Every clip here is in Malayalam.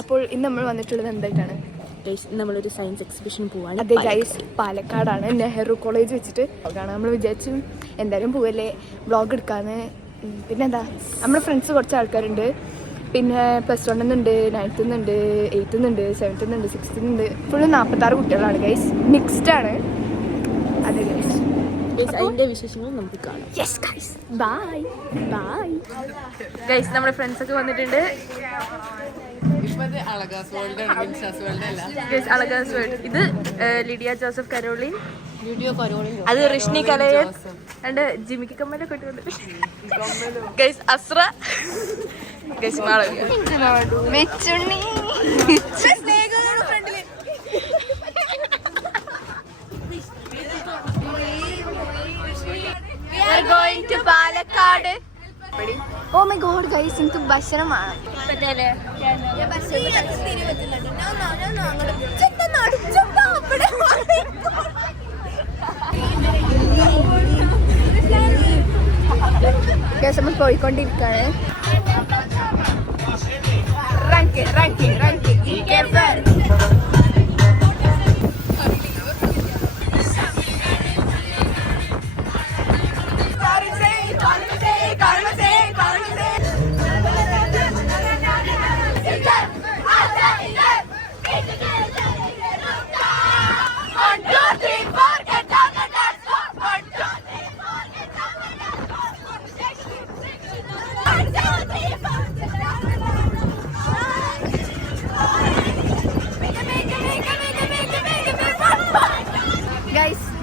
അപ്പോൾ ഇന്ന് നമ്മൾ വന്നിട്ടുള്ളത് എന്തായിട്ടാണ്? നമ്മളൊരു സയൻസ് എക്സിബിഷൻ പോവാണ്. അതെ ഗൈസ്, പാലക്കാടാണ്, നെഹ്റു കോളേജ് വെച്ചിട്ട് നമ്മൾ വിചാരിച്ചു എന്തായാലും പോവല്ലേ വ്ളോഗ് എടുക്കാന്ന്. പിന്നെന്താ, നമ്മുടെ ഫ്രണ്ട്സ് കുറച്ച് ആൾക്കാരുണ്ട്. പിന്നെ +1 നിന്നുണ്ട്, 9th നിന്നുണ്ട്, 8th നിന്നുണ്ട്, 7th നിന്നുണ്ട്, 6th നിന്നുണ്ട്. ഫുള്ള് 46 കുട്ടികളാണ് ഗൈസ്, മിക്സ്ഡ് ആണ്. അതെ ഗൈസ്, അതിന്റെ വിശേഷങ്ങൾ നമുക്ക് കാണാം. Yes guys, bye bye guys. നമ്മുടെ ഫ്രണ്ട്സ് ഒക്കെ വന്നിട്ടുണ്ട്. ഇത് ലിഡിയ ജോസഫ് കരോളിൻ, അത് റിഷ്നി കലയൻ, and ജിമിക്ക് കമ്മലൊക്കെ ഇട്ടുണ്ട് guys. Asra guys, Mechunni going to Palakkad. Oh my god guys, എനിക്ക് ഭക്ഷണമാണ്. നമ്മൾ പോയിക്കൊണ്ടിരിക്കാണ്.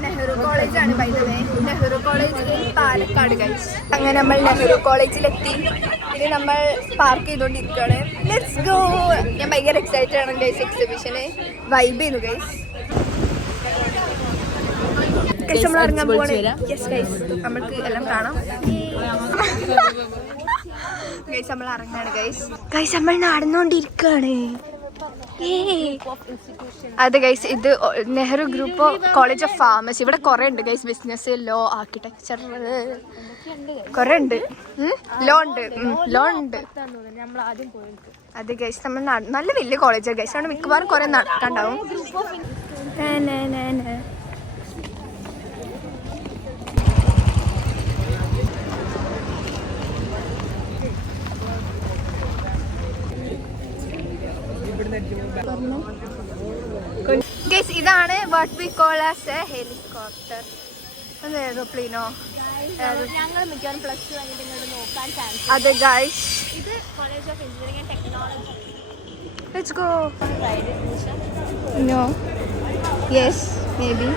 നെഹ്റു കോളേജാണ് by the way. Nehru college Palakkad guys. അങ്ങനെ നമ്മൾ നെഹ്റു കോളേജിലെത്തി. ഇനി നമ്മൾ പാർക്ക് ചെയ്തോണ്ടിരിക്കുകയാണ്. Let's go. ഞാൻ ഭയങ്കര എക്സൈറ്റഡ് ആണ് ഗൈസ്. എക്സിബിഷന് വൈബ് ചെയ്യുന്നു ഗൈസ്. നമ്മൾ ഇറങ്ങാൻ പോവാണ്. യെസ് ഗൈസ്, നമ്മൾക്ക് എല്ലാം കാണാം ഗൈസ്. നമ്മൾ ഇറങ്ങാണ് ഗൈസ്. ഗൈസ്, നമ്മൾ നടന്നുകൊണ്ടിരിക്കുകയാണ്. അതെ ഗൈസ്, ഇത് Nehru group college of pharmacy. ഇവിടെ കുറെ ഉണ്ട് ഗൈസ്. ബിസിനസ്, ലോ, ആർക്കിടെക്ചർ കുറെ ഉണ്ട്. ലോ ഉണ്ട്. അതെ ഗൈസ്, നമ്മൾ നല്ല വലിയ കോളേജാണ് ഗൈസ്. അവിടെ മിക്കവാറും കുറെ നടക്കാണ്ടാവും. ഇതാണ് what we call as a helicopter. എയ്റോപ്ലെയിനോ? ഞങ്ങൾ മിക്കവാറും +2 കഴിഞ്ഞിട്ട് ഇങ്ങോട്ട് നോക്കാൻ ചാൻസ്. അതെ ഗൈസ്, ഇത് college of engineering and technology. Let's go. No, yes, maybe.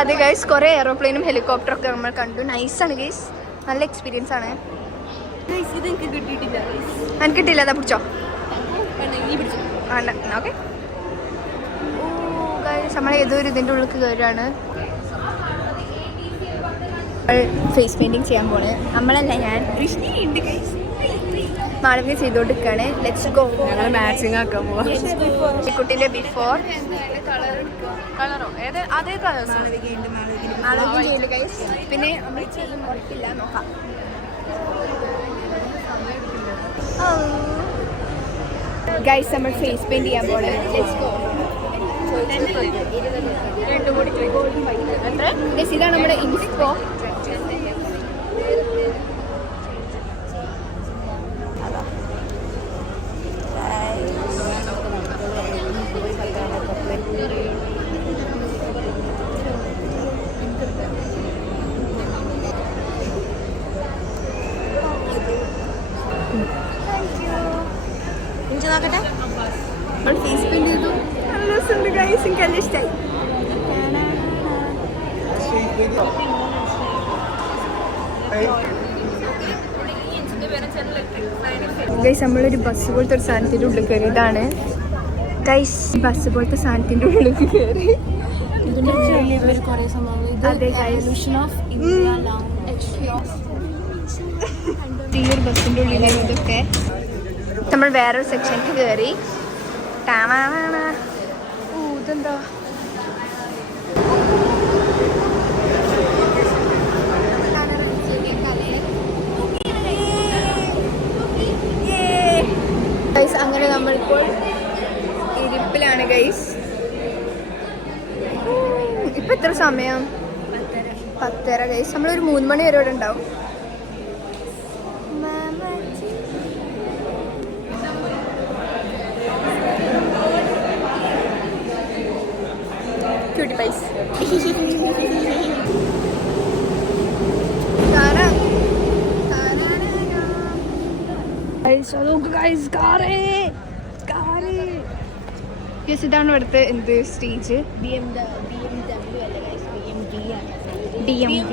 അതെ ഗൈസ്, കുറെ എയ്റോപ്ലെയിനും ഹെലികോപ്റ്ററും ഒക്കെ നമ്മൾ കണ്ടു. നൈസാണ് ഗൈസ്, നല്ല എക്സ്പീരിയൻസ് ആണ്. എനിക്ക് കിട്ടില്ല, അതാ പിടിച്ചോ. ഓക്കെ, നമ്മൾ ഏതോ ഒരു ഇതിൻ്റെ ഉള്ളിൽ കയറാണ്. ഫേസ് പെയിന്റിങ് ചെയ്യാൻ പോണ്. നമ്മളല്ല, ഞാൻ ഉണ്ട് ഗൈസ്. മാളവിക ചെയ്തോണ്ടിരിക്കാണ്. Let's go. മാച്ചിങ് ആക്കാൻ പോവാ. കുട്ടിന്റെ ബിഫോർ കളറോ അതേ കളർ ഗൈസ്. പിന്നെ നമ്മൾ ചെയ്യാൻ ഉറപ്പില്ല, നോക്കാം. ഗൈസ്, നമ്മൾ ഫേസ് പെയിന്റ് ചെയ്യാൻ പോണ്. Let's go. ഇതാണ് നമ്മുടെ ഇൻസ്പോ. നോക്കട്ടെ, ഫേസ് പെയിന്റ് ചെയ്തു. നല്ല രസമുണ്ട് ഗൈസ്, എനിക്ക് നല്ല ഇഷ്ടമായി. ഗൈസ്, നമ്മളൊരു ബസ് പോലത്തെ ഒരു സാധനത്തിൻ്റെ ഉള്ളിൽ കയറിയതാണ് ഗൈസ്. ബസ് പോലത്തെ സാധനത്തിൻ്റെ ഉള്ളിൽ കയറി. അതെ ഗൈസ്, ഈ ഒരു ബസ്സിൻ്റെ ഉള്ളിലാണ് ഇതൊക്കെ. നമ്മൾ വേറൊരു സെക്ഷനിൽ കയറി. ഇതെന്താ എത്ര സമയം? 10:30 ഗൈസ്. നമ്മളൊരു 3 മണി വരെ ഇവിടെ ഉണ്ടാവും. ക്യൂട്ടി പൈസ്. ഇതാണ് ഇവിടുത്തെ എന്ത് സ്റ്റേജ്. DMV.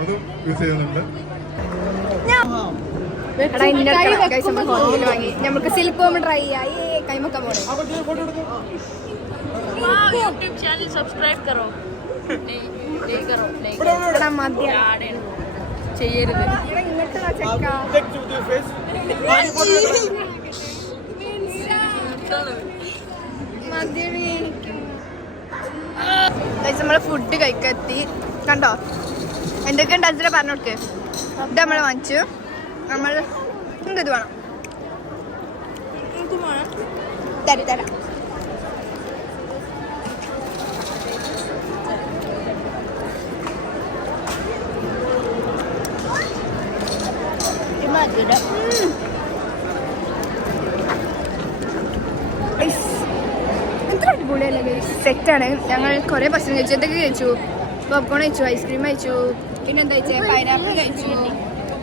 അതും യൂസ് ചെയ്യുന്നുണ്ട്. വാങ്ങി നമുക്ക് സിൽക്ക് പോകുമ്പോൾ ട്രൈ ചെയ്യാം. കൈമൊക്കെ പോണേ. यूट्यूब चैनल सब्सक्राइब करो. नहीं करो. മദ്യ ചെയ്യരുത്. നമ്മള് ഫുഡ് കഴിക്കെത്തി. കണ്ടോ എന്തൊക്കെയുണ്ട് അതിൽ പറഞ്ഞു കൊടുക്ക്. ഇത് നമ്മൾ വാങ്ങിച്ചു. നമ്മൾ ഇത് വേണം തരാം. എത്ര അടിപൊളിയല്ലേ സെറ്റാണ്. ഞങ്ങൾ കുറേ ഭക്ഷണം കഴിച്ചു. എന്തൊക്കെ കഴിച്ചു? പോപ്കോൺ കഴിച്ചു, ഐസ്ക്രീം കഴിച്ചു, പിന്നെ എന്താ കഴിച്ചേ, പൈനാപ്പിൾ കഴിച്ചു,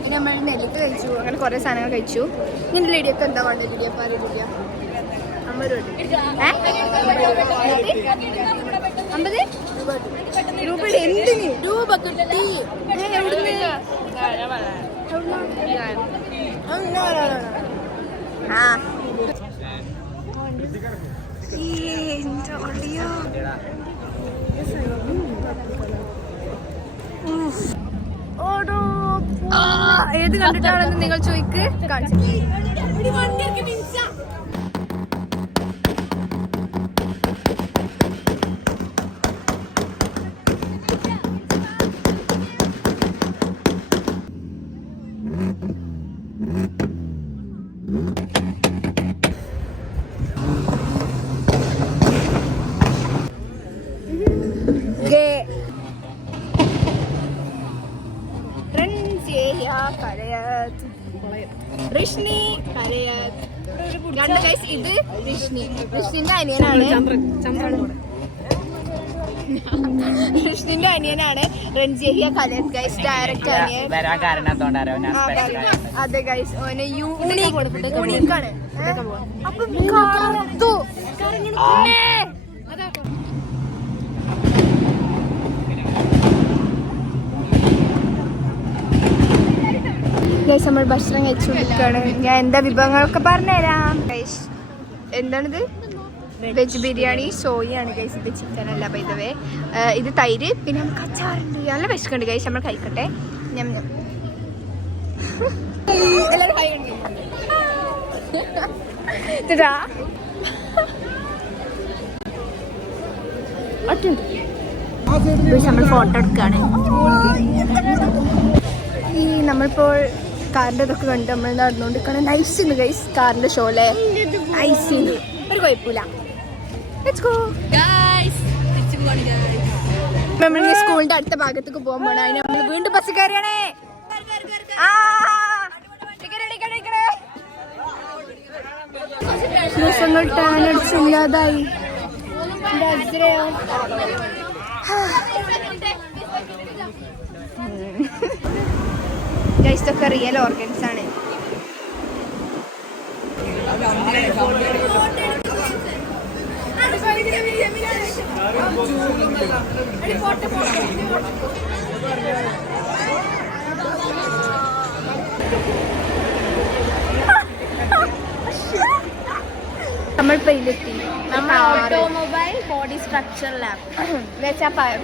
പിന്നെ നമ്മൾ നെല്ലിക്ക കഴിച്ചു. അങ്ങനെ കുറേ സാധനങ്ങൾ കഴിച്ചു. ഇങ്ങനെ ലിഡിയൊക്കെ എന്താ വേണ്ടത്? ലിഡിയപ്പ 50 രൂപ. എന്തിന് രൂപ കിട്ടി? ഏത് കണ്ടിട്ടാണെന്ന് നിങ്ങൾ ചോദിക്ക്. കാണിച്ചു റിഷ്ണി കരയത്. ഇത് റിഷ്ണിന്റെ അനിയനാണ്. റിഷ്ണിന്റെ അനിയനാണ് രഞ്ജേഹിയ കലയത് ഗൈസ്. ഡയറക്റ്റ് അനിയൻ. അതെ ഗൈസ്, ഓന് യൂണിക്കാണ്. അപ്പം ഗൈസ് നമ്മൾ ഭക്ഷണം കഴിച്ചുകൊണ്ടിരിക്കുകയാണ്. ഞാൻ എന്താ വിഭവങ്ങളൊക്കെ പറഞ്ഞുതരാം ഗൈസ്. എന്താണിത്? വെജ് ബിരിയാണി സോയാണ് ഗൈസ്. ഇത് ചിക്കൻ അല്ല ബൈ ദ വേ. ഇത് തൈര്, പിന്നെ നമുക്ക് അച്ചാറുണ്ട്. നല്ല വിശക്കുണ്ട് ഗൈസ്. നമ്മൾ കഴിക്കട്ടെ. എല്ലാവരും കൈ ഉണ്ട്. നമ്മൾ ഫോട്ടോ എടുക്കുകയാണ്. ഈ നമ്മളിപ്പോൾ കാറിൻ്റെ ഇതൊക്കെ കണ്ട് നമ്മൾ നടന്നുകൊണ്ടിരിക്കുകയാണ്. നൈസിന് ഗൈസ് കാറിൻ്റെ ഷോയിലെ നൈസിന് ഒരു കുഴപ്പമില്ല. നമ്മൾ സ്കൂളിന്റെ അടുത്ത ഭാഗത്തേക്ക് പോകുമ്പോൾ അതിന് നമ്മൾ വീണ്ടും ബസ് കയറിയാണേ. ദിവസങ്ങൾ ടാൻ അടിച്ചില്ലാതായി. ഇതൊക്കെ റിയൽ ഓർഗൻസ് ആണ്. നമ്മളിപ്പോ ഇതിലെത്തി. Automobile body structure lab.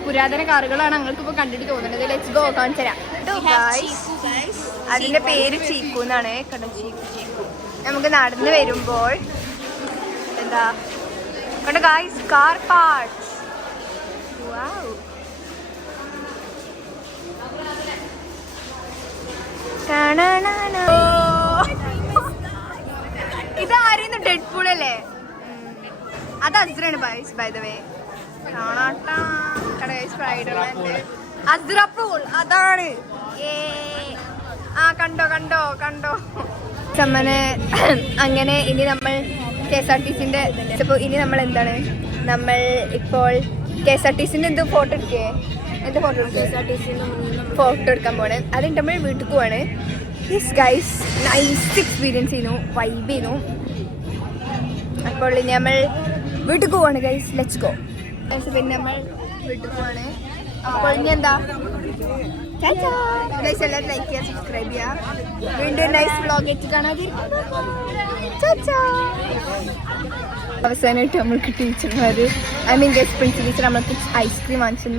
പുരാതന കാറുകളാണ് ഞങ്ങൾക്ക് ഇപ്പൊ കണ്ടിട്ട് തോന്നുന്നത്. ലെറ്റ്സ് ഗോ കാണിച്ചു തരാം. അതിന്റെ പേര് ചീക്കു എന്നാണ്. കണ്ടോ ചീക്കു. നമുക്ക് നടന്നു വരുമ്പോൾ എന്താ കണ്ടോ ഗായ്സ്, കാർ പാർട്സ്. വാവ്. ഇതായിരുന്നു ഡെഡ്പൂൾ അല്ലേ? അത് അസ്രാണ് ബൈ ദ വേ. അസ്രപ്പൂൾ അതാണ്. ആ കണ്ടോ കണ്ടോ കണ്ടോ അങ്ങനെ ഇനി നമ്മൾ KSRTCന്റെ ഇനി നമ്മൾ എന്താണ്, നമ്മൾ ഇപ്പോൾ KSRTCന്റെ എന്ത് ഫോട്ടോ എടുക്കേ, എന്ത് ഫോട്ടോ എടുക്കാൻ പോണ്. അതിന് നമ്മൾ വീട്ടിൽ പോവാണ്. യെസ് ഗൈസ്, നൈസ് എക്സ്പീരിയൻസ് ചെയ്യുന്നു, വൈബ് ചെയ്യുന്നു. അപ്പോൾ ഇനി നമ്മൾ വീട്ടിൽ പോവാണ് ഗൈസ്, ലെറ്റ്സ് ഗോ. പിന്നെ നമ്മൾ വീട്ടിൽ പോവാണ്. അപ്പോൾ ഇനി എന്താ ഗൈസ്, എല്ലാവരും ലൈക്ക് ചെയ്യുക, സബ്സ്ക്രൈബ് ചെയ്യുക. വീണ്ടും നൈസ് വ്ളോഗ് ആയിട്ട് കാണാതിരിക്കും. അവസാനമായിട്ട് നമ്മൾക്ക് ടീച്ചർമാർ, I mean guest principal teacher നമ്മൾക്ക് ഐസ്ക്രീം വാങ്ങിച്ചു.